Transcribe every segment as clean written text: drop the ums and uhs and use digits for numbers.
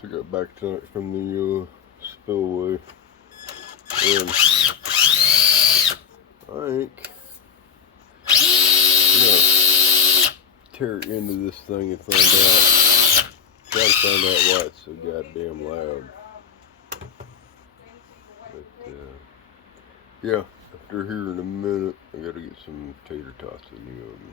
So I got back tonight from the spillway, and I think tear into this thing and try to find out why it's so goddamn loud. But yeah, after here in a minute, I gotta get some tater tots in the oven.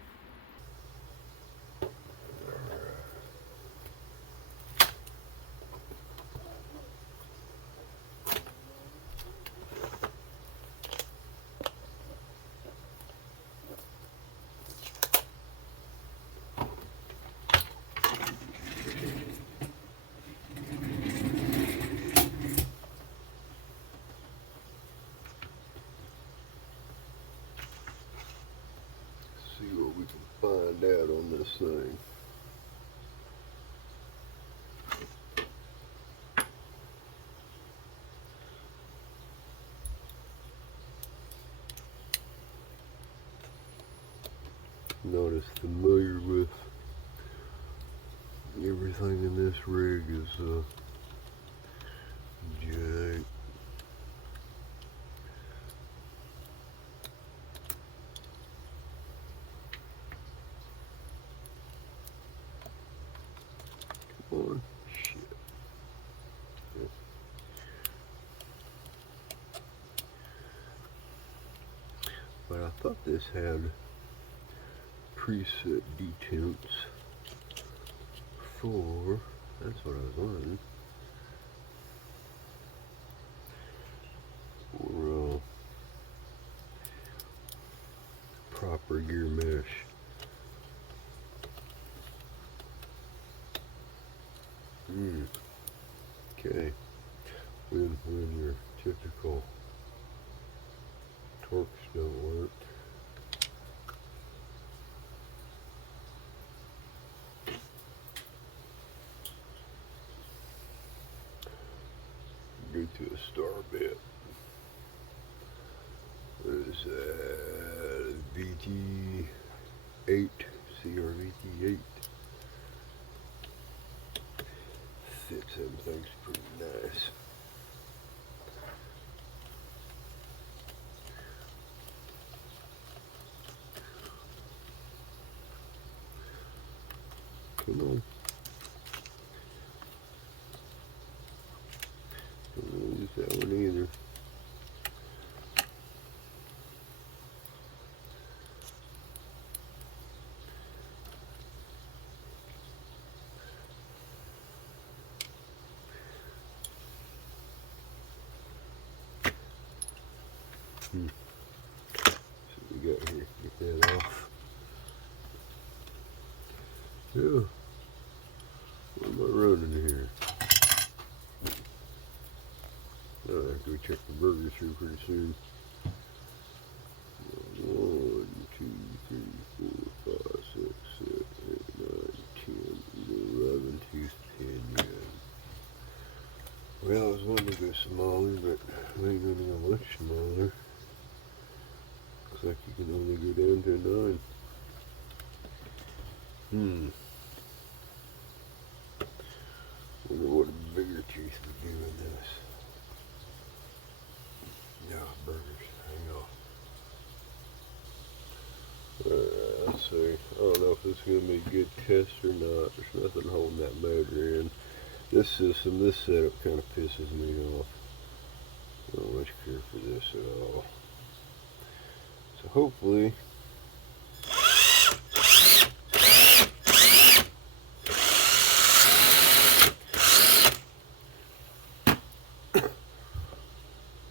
See what we can find out on this thing. Not as familiar with everything in this rig as Jake. Come on, shit. But I thought this had preset detents for, that's what I was wondering, for proper gear mesh. Okay, when your typical torques don't work. Go to a star bit. What is that? VT8, CRVT8. Fits them things pretty nice. Come on. Don't use that one either. So we got here, get that off. Yeah. What am I running here? I'll have to go check the burgers here pretty soon. 1, 2, 3, 4, 5, 6, 7, 8, 9, 10, 11 tooth pin yet. Well, I was wanting to go smaller, but I ain't gonna go much smaller. Looks like you can only go down to 9. Wonder what a bigger tooth would do in this. No, burgers, hang on. Let's see. I don't know if this is going to be a good test or not. There's nothing holding that motor in. This system, this setup kind of pisses me off. I don't much care for this at all. So hopefully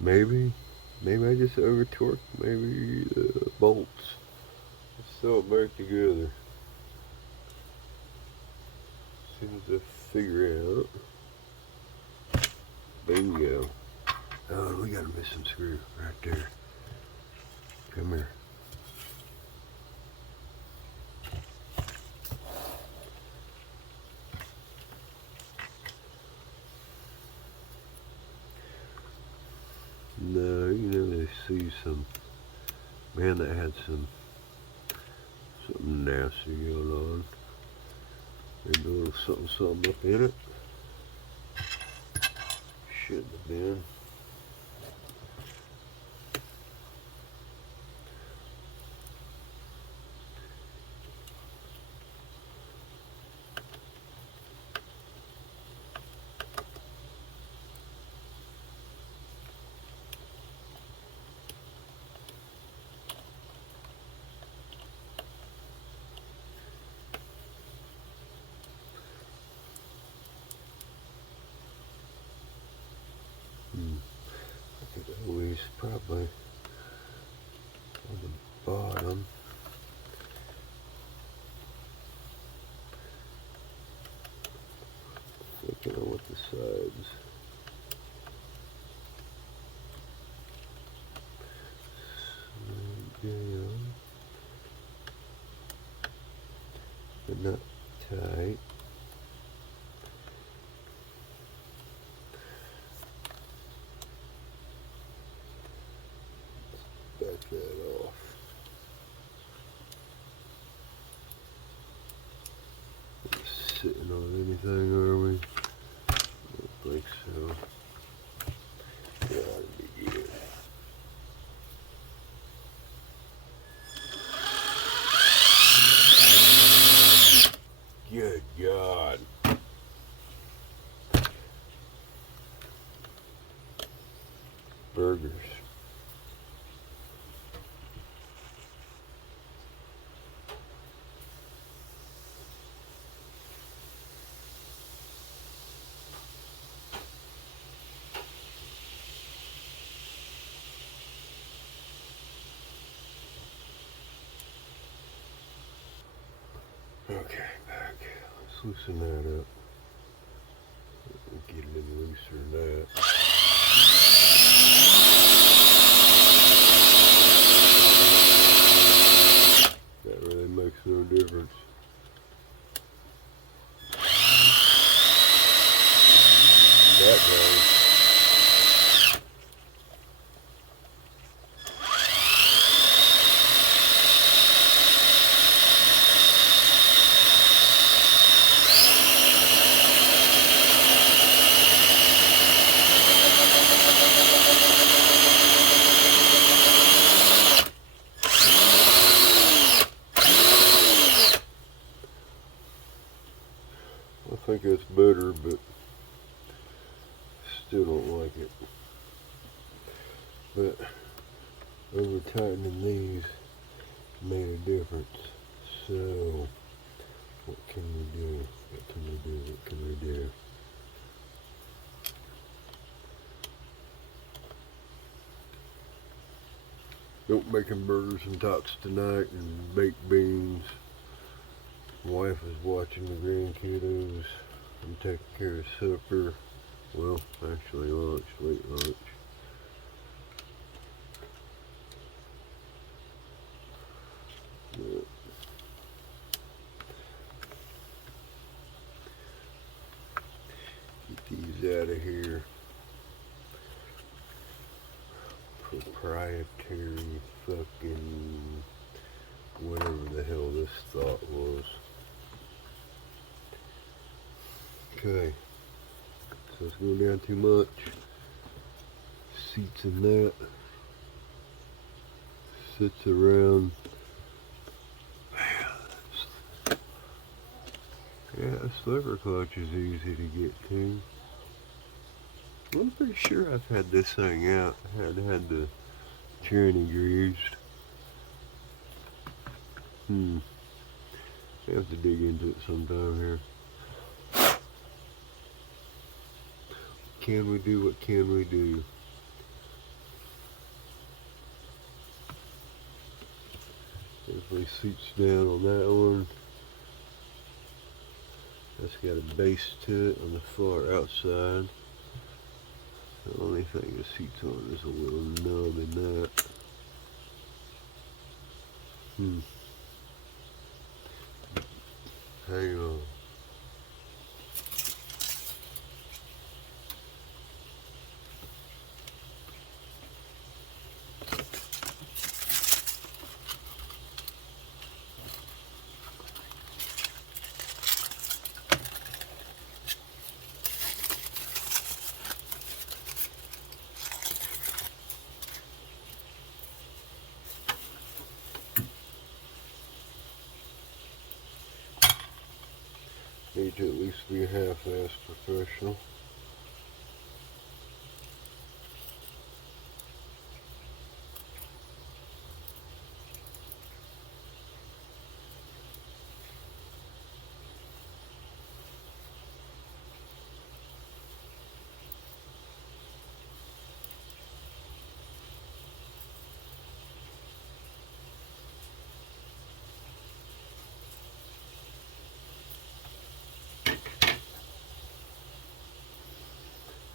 maybe I just over torqued maybe the bolts. Let's throw it back together. As soon as I figure out. Bingo. Oh, we got a missing screw right there. Come here. No, you know they see some man that had something nasty going on. Maybe a little something up in it. Shouldn't have been. I think the hose probably on the bottom. Looking on with the sides. Down, but not tight. Back that off. Not sitting on anything, are we? I don't think so. Yeah, that'd be good. Good God. Burgers. Okay, back. Let's loosen that up. Get it any looser than that. That really makes no difference. That does. I think that's better, but still don't like it. But over tightening these made a difference. So what can we do? What can we do? What can we do? Don't making burgers and tots tonight and baked beans. My wife is watching the grandkiddos. I'm taking care of supper. Well, actually lunch, late lunch. But get these out of here. Proprietary fucking whatever the hell this thought was. Okay, so it's going down too much. Seats in that. Sits around. Yeah, sliver clutch is easy to get to. I'm pretty sure I've had this thing out. I had the tranny greased. I have to dig into it sometime here. Can we do what can we do? Definitely seats down on that one. That's got a base to it on the far outside. The only thing the seats on is a little nub in that. Hang on. least be a half-assed professional.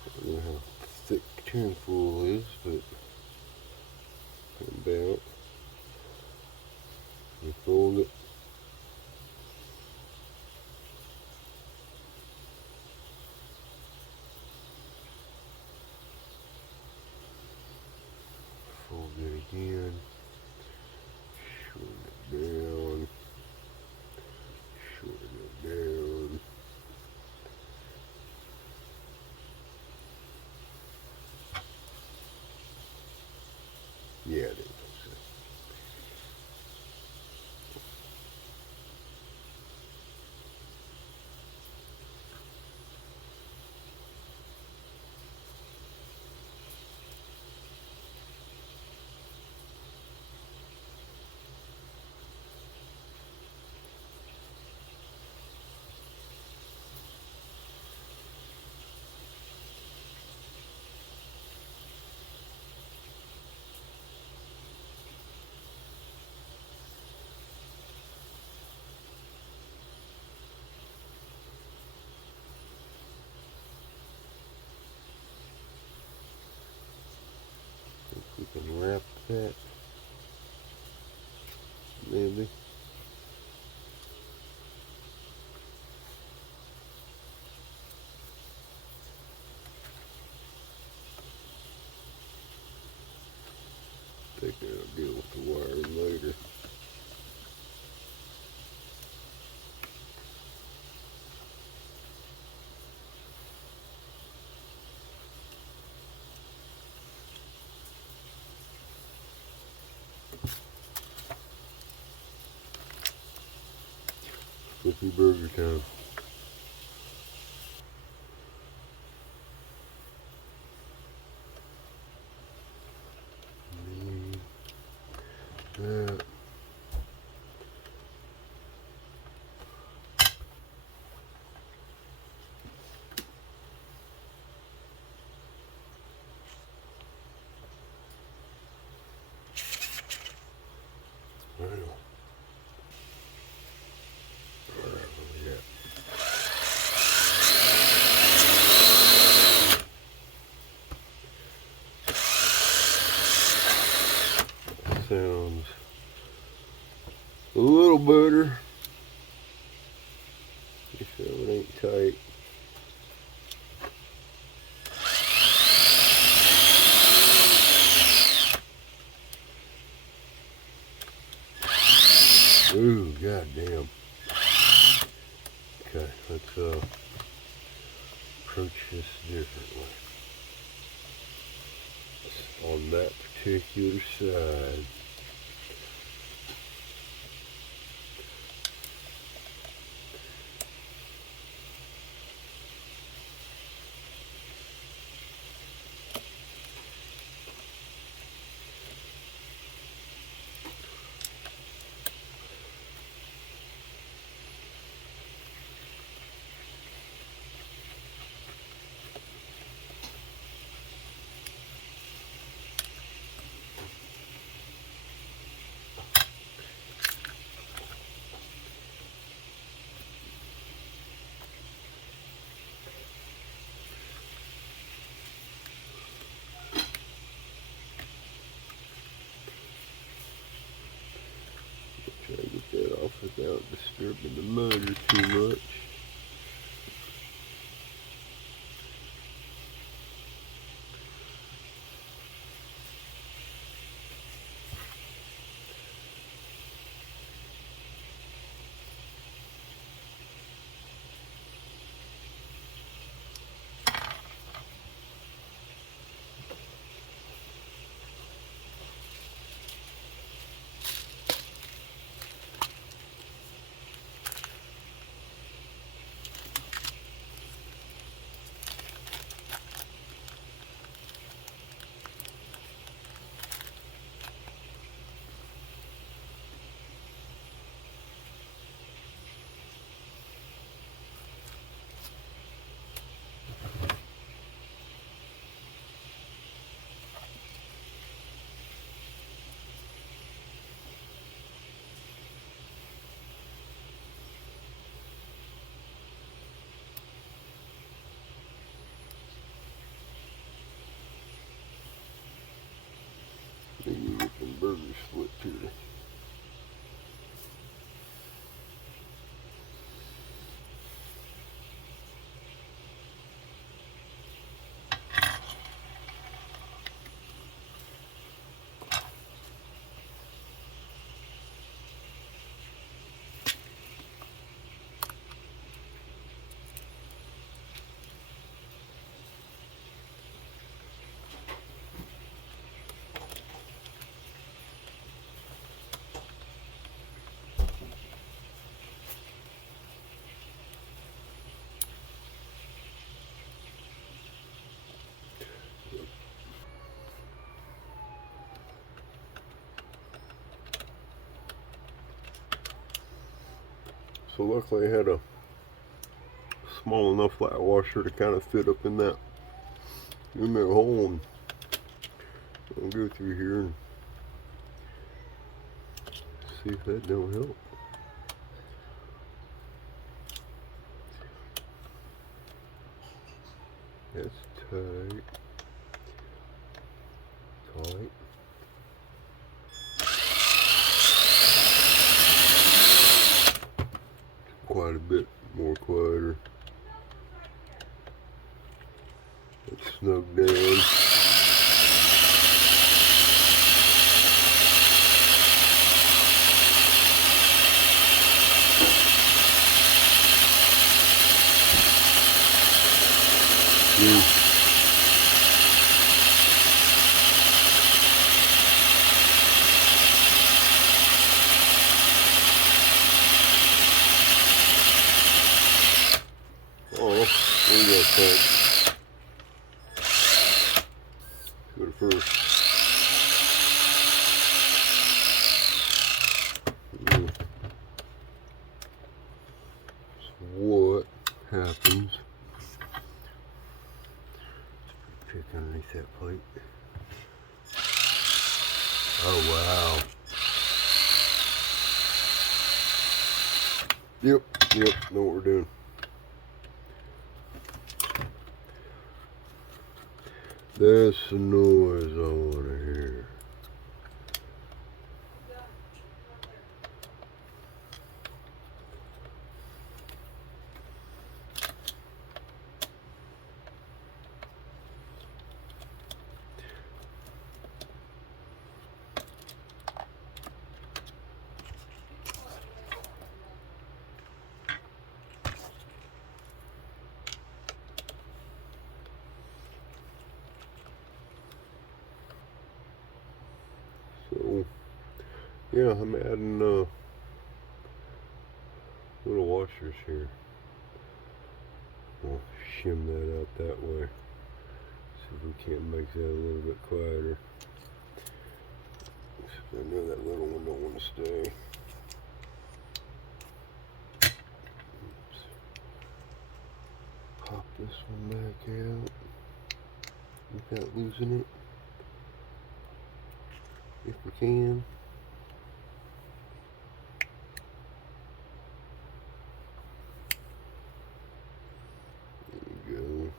I don't know how thick tinfoil is, but about. You fold it. Fold it again. Shorten it down. Shorten it down. Yeah, it is. We can wrap that, maybe. I think I'll deal with the wire later. Flippy burger time. That. Well, sounds a little better. Just so it ain't tight. Ooh, goddamn. Okay, let's approach this differently. On that particular side. Try to get that off without disturbing the motor too much. burger split here. So luckily I had a small enough flat washer to kind of fit up in that hole, and I'll go through here and see if that don't help. That's tight. Tight. Quite a bit more quieter. It's snug down. Oh, we got that. Go to first. So what happens? Pick underneath that plate. Oh wow. Yep, know what we're doing. That's the noise I want to hear. So, yeah, I'm adding little washers here. We'll shim that out that way. See if we can't make that a little bit quieter. I know that little one don't want to stay. Oops. Pop this one back out without losing it, if we can. There we go.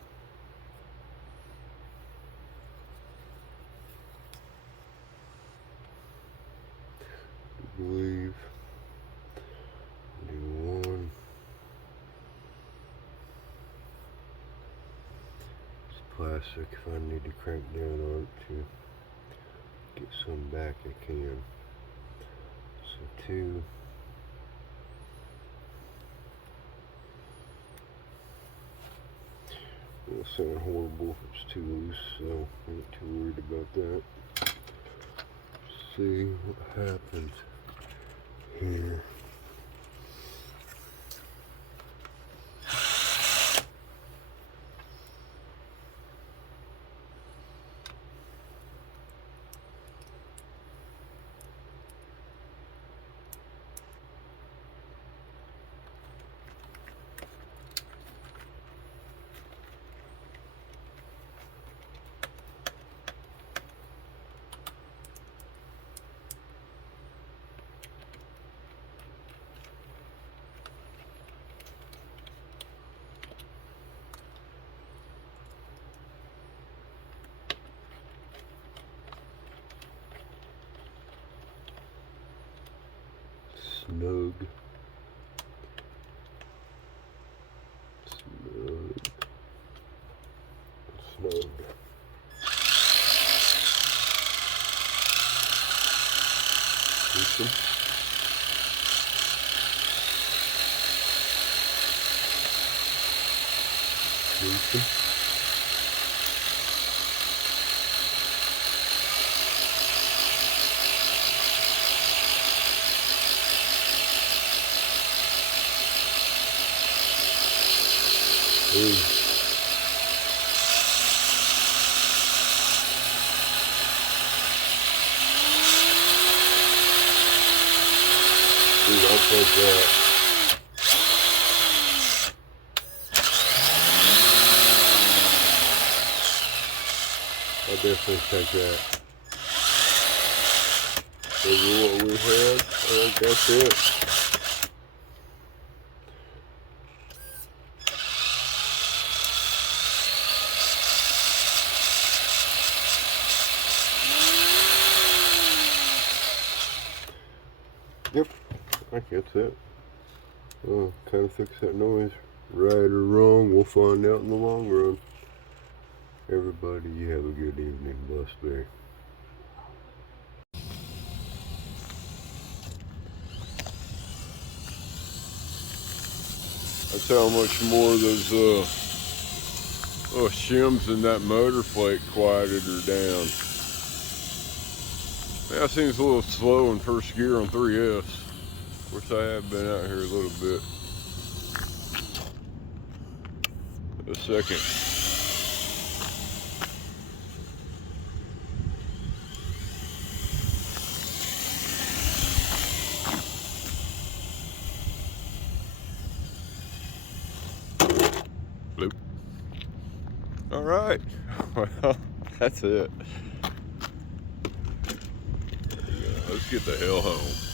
Believe. Do one. It's plastic. If I need to crank down on it to get some back, I can. So two. It'll sound horrible if it's too loose, so I'm not too worried about that. See what happens here. Snug. Snug. Snug. Loosen. Loosen. Ooh. I'll take that. I'll definitely take that. Over what we had, I think that's it. Yep, I think that's it. Kind of fix that noise. Right or wrong, we'll find out in the long run. Everybody, you have a good evening. Blessed day. That's how much more those shims in that motor plate quieted her down. Yeah, it seems a little slow in first gear on 3S. Of course, I have been out here a little bit. A second. Bloop. All right. Well, that's it. Let's get the hell home.